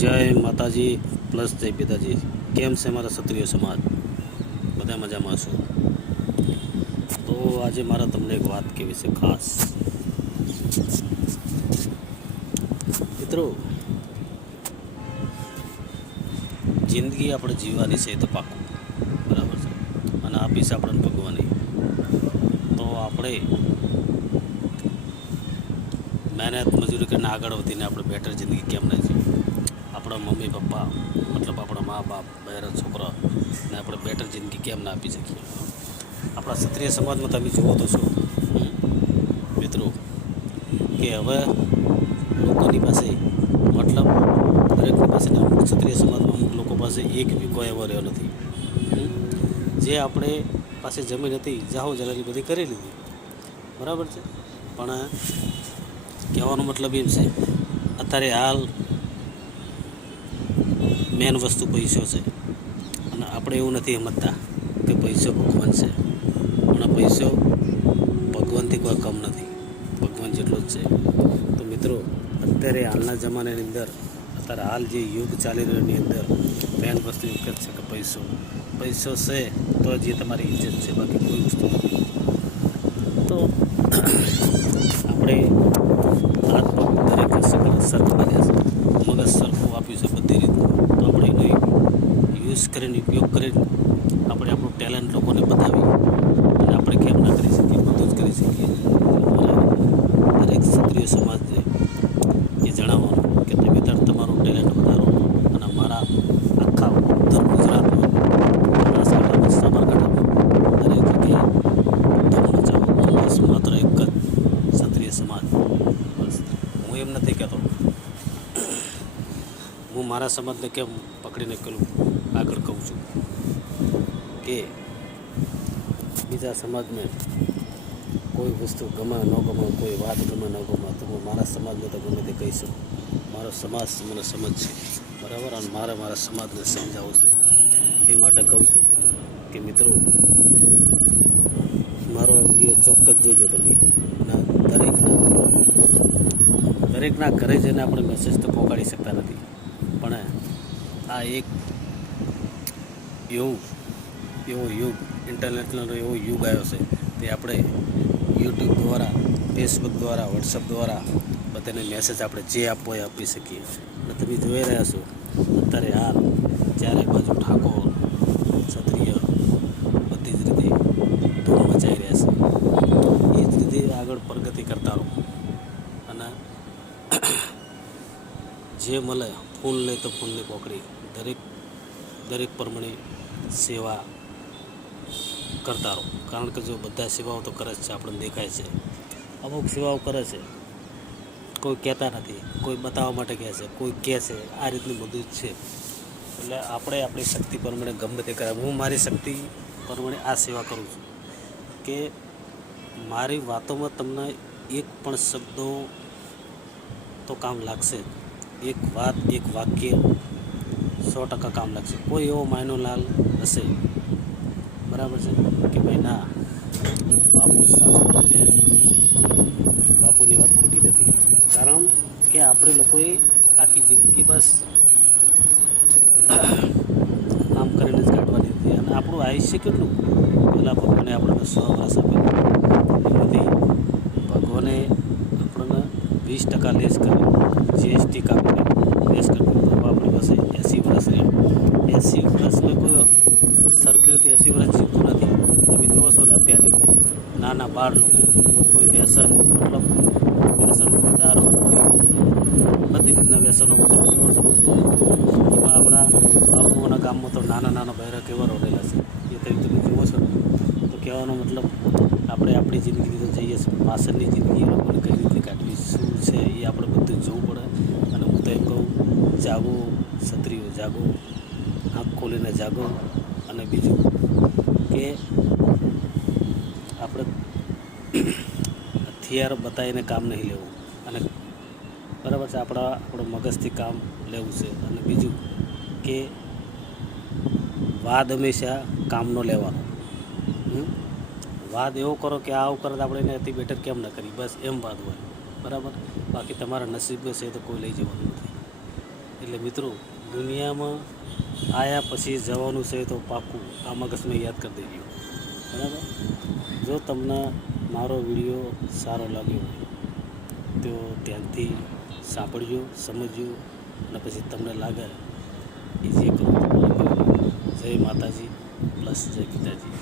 જય માતાજી પ્લસ જય પિતાજી. કેમ છે મારા ક્ષત્રિય સમાજ? બધા મજામાં છો? તો આજે મારે તમને એક વાત કહેવી છે ખાસ. મિત્રો, જિંદગી આપણે જીવવાની છે તો પાકું, બરાબર છે, અને આપીશ આપણને ભગવાને. તો આપણે મહેનત મજૂરી કરીને આગળ વધીને આપણે બેટર જિંદગી કેમ નહીં જીવી? આપણા મમ્મી પપ્પા, મતલબ આપણા મા બાપ, બહેરા છોકરા ને આપણે બેટર જિંદગી કેમ ના આપી શકીએ? આપણા ક્ષત્રિય સમાજમાં તમે જુઓ તો છો મિત્રો કે હવે લોકોની પાસે, મતલબ દરેકની પાસે, અમુક ક્ષત્રિય સમાજમાં અમુક લોકો પાસે એક વીઘો એવો રહ્યો નથી. જે આપણે પાસે જમીન હતી, જાહો જલાલી બધી કરી લીધી, બરાબર છે. પણ કહેવાનો મતલબ એમ છે, અત્યારે હાલ મેન વસ્તુ પૈસો છે. અને આપણે એવું નથી સમજતા કે પૈસો ભગવાન છે, પણ આ પૈસો ભગવાનથી કોઈ કમ નથી, ભગવાન જેટલો જ છે. તો મિત્રો, અત્યારે હાલના જમાનાની અંદર, અત્યારે હાલ જે યુગ ચાલી રહ્યોની અંદર મેન વસ્તુ એક જ છે કે પૈસો છે તો જે તમારી ઇજ્જત છે, બાકી કોઈ વસ્તુ નથી. તો આપણે હાથ પગ દરેક સરખું કર્યા છે, મગજ સરખું આપ્યું છે બધી રીતે. તો આપણે એનો યુઝ કરીને, ઉપયોગ કરીને આપણે આપણું ટેલેન્ટ લોકોને બતાવી અને આપણે કેમ ના કરી શકીએ? બધું જ કરી શકીએ. દરેક ક્ષત્રિય સમાજને એ જણાવવાનું કે તમે તાર તમારું ટેલેન્ટ વધારો અને મારા આખા ઉત્તર ગુજરાતમાં, બનાસકાંઠામાં, સાબરકાંઠામાં દરેક જગ્યાએ ધૂમ મચાવો. બસ માત્ર એક જ ક્ષત્રિય સમાજ. બસ હું એમ નથી કહેતો હું મારા સમાજને કેમ પકડીને પેલું આગળ કહું છું કે બીજા સમાજને કોઈ વસ્તુ ગમે ન ગમે, કોઈ વાત ગમે ન ગમે, તો હું મારા સમાજને તો ગમે તે કહી શકું. મારો સમાજ મને સમજ છે, બરાબર, અને મારે મારા સમાજને સમજાવવું છે. એ માટે કહું છું કે મિત્રો, મારો વિડીયો ચોક્કસ જોજો તમે. અને દરેકના ઘરે જઈને આપણે મેસેજ તો પહોંચાડી શકતા નથી, પણ આ એક એવો યુગ, ઇન્ટરનેટનો એવો યુગ આવ્યો છે તે આપણે યુટ્યુબ દ્વારા, ફેસબુક દ્વારા, વોટ્સઅપ દ્વારા બધાને મેસેજ આપણે જે આપવો એ આપી શકીએ. અને તમે જોઈ રહ્યા છો અત્યારે હાલ ચારે બાજુ ઠાકોર, ક્ષત્રિય બધી જ રીતે ધૂમ મચાઈ રહ્યા છે. એ જ રીતે આગળ પ્રગતિ કરતા રહો. અને જે મળે ફૂલ લે તો ફૂલની પોકળી, દરેક પ્રમાણે સેવા કરતા રહો. કારણ કે જો બધા સેવાઓ તો કરે જ છે, આપણને દેખાય છે. અમુક સેવાઓ કરે છે, કોઈ કહેતા નથી, કોઈ બતાવવા માટે કહે છે, કોઈ કહે છે, આ રીતનું બધું જ છે. એટલે આપણે આપણી શક્તિ પ્રમાણે ગમે તે કરે. હું મારી શક્તિ પ્રમાણે આ સેવા કરું છું કે મારી વાતોમાં તમને એક પણ શબ્દો તો કામ લાગશે. એક વાત, એક વાક્ય 100% કામ લાગશે. કોઈ એવો માયનો લાલ હશે, બરાબર છે, કે ભાઈ ના, બાપુ સાચું બોલી રહ્યા છે, બાપુની વાત ખોટી નથી. કારણ કે આપણે લોકોએ આખી જિંદગી બસ કામ કરીને જ કાઢવાની હતી. અને આપણું આયુષ્ય કેટલું? પહેલાં ભગવાને આપણને 100 વર્ષ આપેલું, એમાંથી ભગવાને આપણને 20% લેસ કર્યું, GST કાપીને લેસ કર્યું. તો આપણી પાસે 80 વર્ષ રહ્યા. 80 વર્ષમાં કોઈ સરખી રીતે 80 વર્ષ જીવતું નથી. તમે જુઓ છો ને અત્યારે નાના બાળ લોકો, કોઈ વ્યસન, મતલબ વ્યસન, કોઈ દારૂ, કોઈ બધી રીતના વ્યસનોમાં તમે જુઓ છો. એમાં આપણા બાપુઓના ગામમાં તો નાના બહેરા કેવા રોડેલા છે, એ તમે જુઓ છો ને. તો કહેવાનો મતલબ આપણે આપણી જિંદગી તો જઈએ છીએ, પાછળની જિંદગી એ લોકોને કઈ રીતે કાઢવી, શું છે એ આપણે બધું જોવું પડે. અને હું તો એમ કહું, જાગો ક્ષત્રિયો, જાગો, આંખ ખોલીને જાગો. અને બીજું કે આપણે હથિયાર બતાવીને કામ નહીં લેવું, અને બરાબર છે, આપણો મગજથી કામ લેવું છે. અને બીજું કે વાદ હંમેશા કામનો લેવાનો. વાદ એવો કરો કે આવું કરે તો આપણે એનાથી બેટર કેમ ન કરી, બસ એમ વાત હોય, બરાબર. બાકી તમારા નસીબમાં છે તો કોઈ લઈ જવાનું નથી. એટલે એટલે મિત્રો, દુનિયામાં આવ્યા પછી જવાનું છે તો પાક્કું આ મગજમાં યાદ કરી દેજો, બરાબર. જો તમને મારો વિડીયો સારો લાગ્યો તો ધ્યાનથી સાંભળજો, સમજજો, અને પછી તમને લાગે એ જે કરો. જય માતાજી પ્લસ જય પિતાજી.